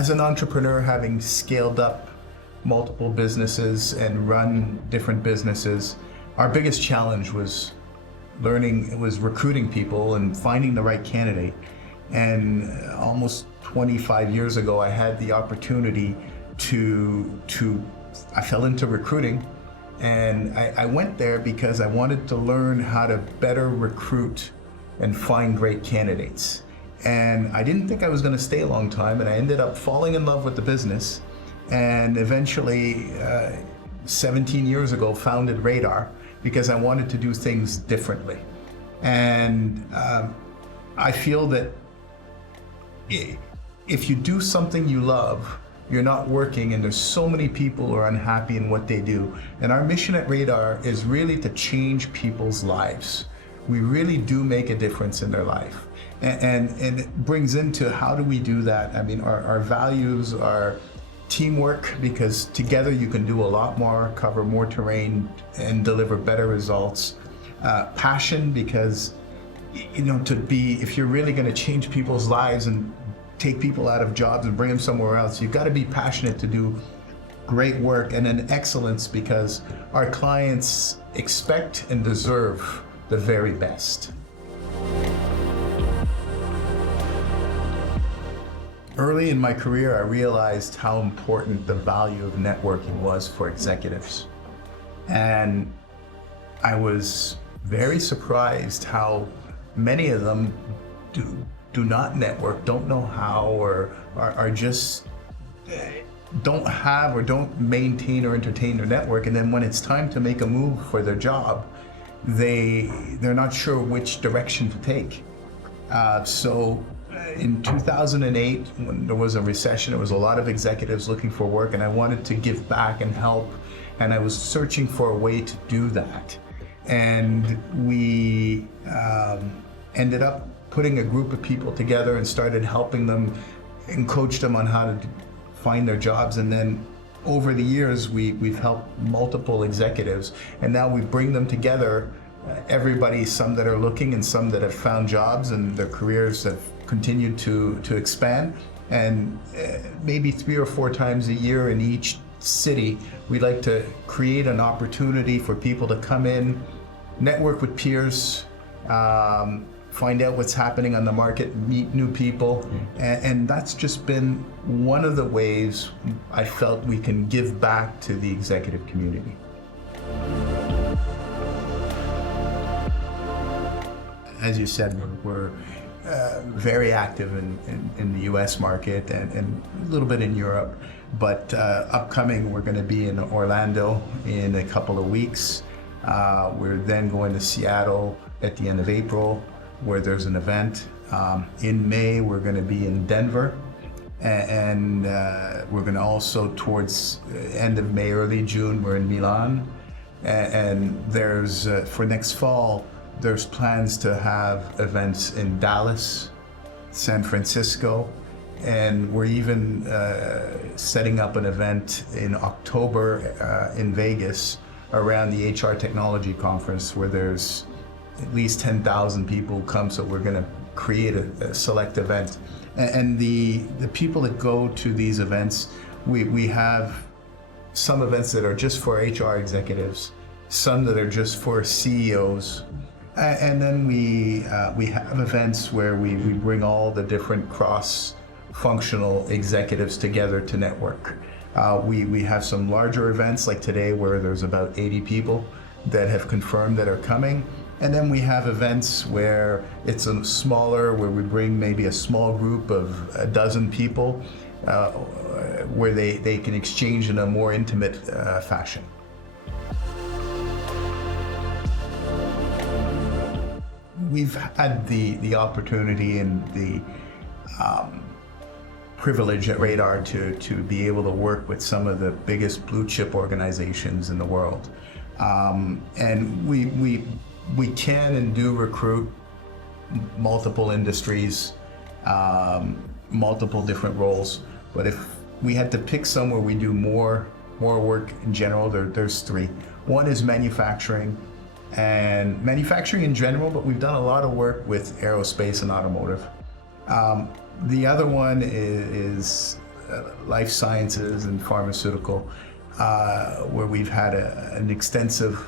As an entrepreneur, having scaled up multiple businesses and run different businesses, our biggest challenge was recruiting people and finding the right candidate. And almost 25 years ago, I had the opportunity I fell into recruiting, and I went there because I wanted to learn how to better recruit and find great candidates. And I didn't think I was going to stay a long time, and I ended up falling in love with the business, and eventually 17 years ago founded Radar because I wanted to do things differently. And I feel that if you do something you love, you're not working, and there's so many people who are unhappy in what they do. And our mission at Radar is really to change people's lives. We really do make a difference in their life. And it brings into how do we do that? I mean, our values are teamwork, because together you can do a lot more, cover more terrain, and deliver better results. Passion, because if you're really going to change people's lives and take people out of jobs and bring them somewhere else, you've got to be passionate to do great work. And then excellence, because our clients expect and deserve the very best. Early in my career, I realized how important the value of networking was for executives. And I was very surprised how many of them do not network, don't know how, or are just don't have or don't maintain or entertain their network. And then when it's time to make a move for their job, they're not sure which direction to take. So in 2008, when there was a recession, there was a lot of executives looking for work, and I wanted to give back and help, and I was searching for a way to do that. And we ended up putting a group of people together and started helping them and coached them on how to find their jobs. And then over the years, we've helped multiple executives, and now we bring them together, everybody, some that are looking and some that have found jobs, and their careers have continued to expand. And maybe 3 or 4 times a year in each city, we'd like to create an opportunity for people to come in, network with peers, find out what's happening on the market, meet new people. And that's just been one of the ways I felt we can give back to the executive community. As you said, we're very active in the US market and a little bit in Europe. But upcoming, we're going to be in Orlando in a couple of weeks. We're then going to Seattle at the end of April, where there's an event. In May, we're going to be in Denver. And we're going to also, towards end of May, early June, we're in Milan. And there's, for next fall, there's plans to have events in Dallas, San Francisco, and we're even setting up an event in October in Vegas around the HR Technology Conference, where there's at least 10,000 people who come, so we're going to create a select event. And the people that go to these events, we have some events that are just for HR executives, some that are just for CEOs, and then we have events where we bring all the different cross-functional executives together to network. We have some larger events like today where there's about 80 people that have confirmed that are coming. And then we have events where it's a smaller, where we bring maybe a small group of a dozen people, where they can exchange in a more intimate fashion. We've had the opportunity and the privilege at Radar to be able to work with some of the biggest blue chip organizations in the world. And we can and do recruit multiple industries, multiple different roles. But if we had to pick somewhere we do more work in general, there's 3. One is manufacturing, and manufacturing in general, but we've done a lot of work with aerospace and automotive. The other one is life sciences and pharmaceutical, where we've had an extensive,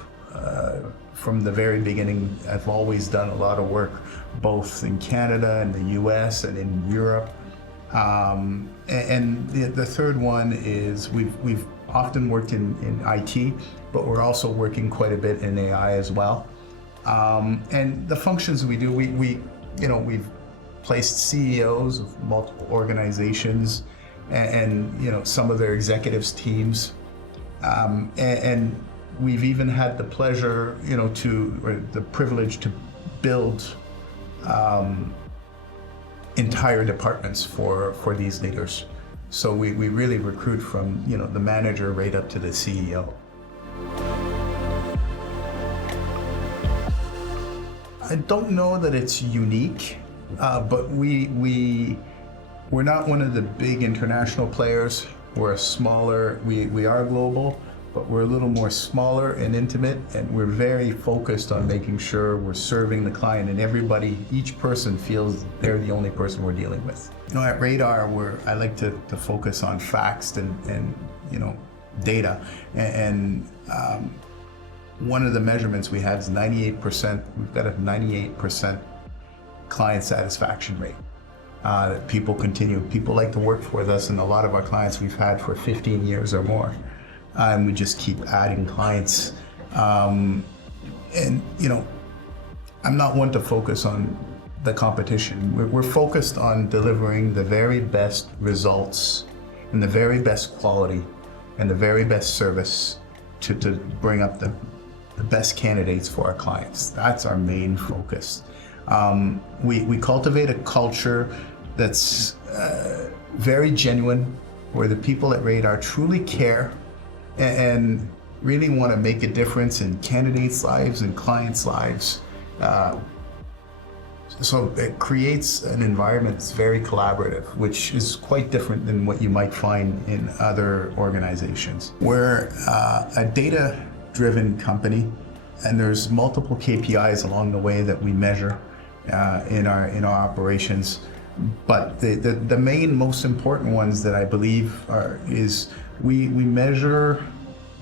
from the very beginning, I've always done a lot of work both in Canada and the US and in Europe. And the third one is we've often worked in IT, but we're also working quite a bit in AI as well. And the functions we do, we've placed CEOs of multiple organizations and some of their executives teams. And we've even had the pleasure, or the privilege to build entire departments for these leaders. So we really recruit from, the manager right up to the CEO. I don't know that it's unique, but we're not one of the big international players. We're a smaller, we are global, but we're a little more smaller and intimate, and we're very focused on making sure we're serving the client, and each person feels they're the only person we're dealing with. At Radar, I like to focus on facts and data, and one of the measurements we have is 98%. We've got a 98% client satisfaction rate. People like to work with us, and a lot of our clients we've had for 15 years or more. And we just keep adding clients. I'm not one to focus on the competition. We're focused on delivering the very best results and the very best quality and the very best service to bring up the best candidates for our clients. That's our main focus. We cultivate a culture that's very genuine, where the people at Radar truly care and really want to make a difference in candidates' lives and clients' lives. So it creates an environment that's very collaborative, which is quite different than what you might find in other organizations. We're a data-driven company, and there's multiple KPIs along the way that we measure in our operations. But the main, most important ones that I believe is we measure,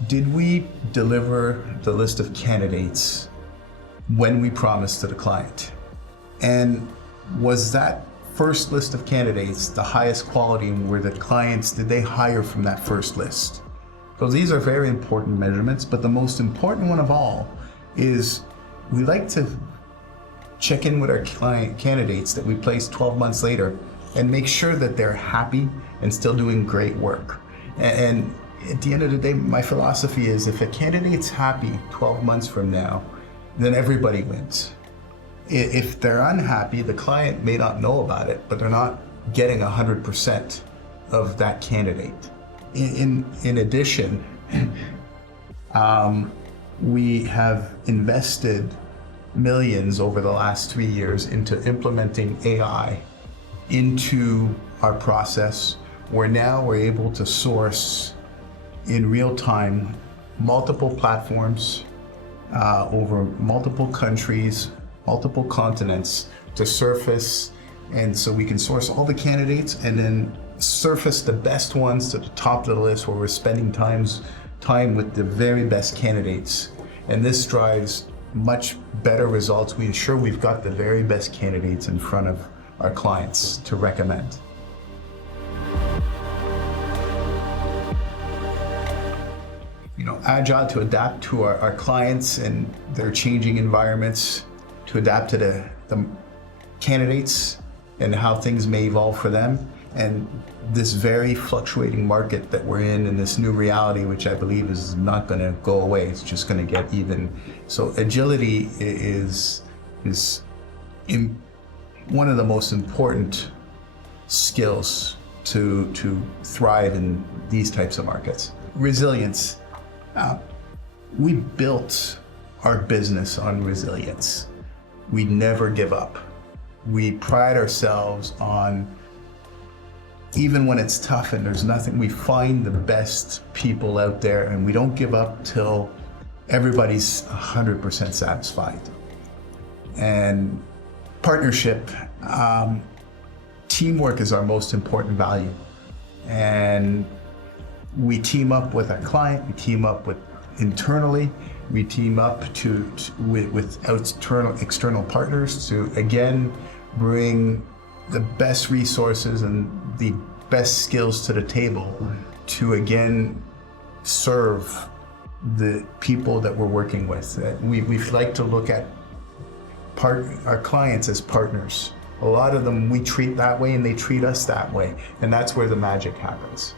did we deliver the list of candidates when we promised to the client? And was that first list of candidates the highest quality, and were the clients, did they hire from that first list? So these are very important measurements, but the most important one of all is we like to check in with our client candidates that we place 12 months later and make sure that they're happy and still doing great work. And at the end of the day, my philosophy is if a candidate's happy 12 months from now, then everybody wins. If they're unhappy, the client may not know about it, but they're not getting 100% of that candidate. In addition, we have invested millions over the last 3 years into implementing AI into our process, where now we're able to source in real time multiple platforms over multiple countries, multiple continents to surface, and so we can source all the candidates and then surface the best ones to the top of the list, where we're spending time with the very best candidates. And this drives much better results. We ensure we've got the very best candidates in front of our clients to recommend. Agile to adapt to our clients and their changing environments, to adapt to the candidates and how things may evolve for them, and this very fluctuating market that we're in, and this new reality, which I believe is not going to go away. It's just going to get even. So agility is one of the most important skills to thrive in these types of markets. Resilience. We built our business on resilience. We never give up. We pride ourselves on, even when it's tough and there's nothing, we find the best people out there, and we don't give up till everybody's 100% satisfied. And partnership, teamwork is our most important value. and we team up with a client, we team up with internally, we team up with external partners to again bring the best resources and the best skills to the table to again serve the people that we're working with. We like to look at our clients as partners. A lot of them we treat that way and they treat us that way, and that's where the magic happens.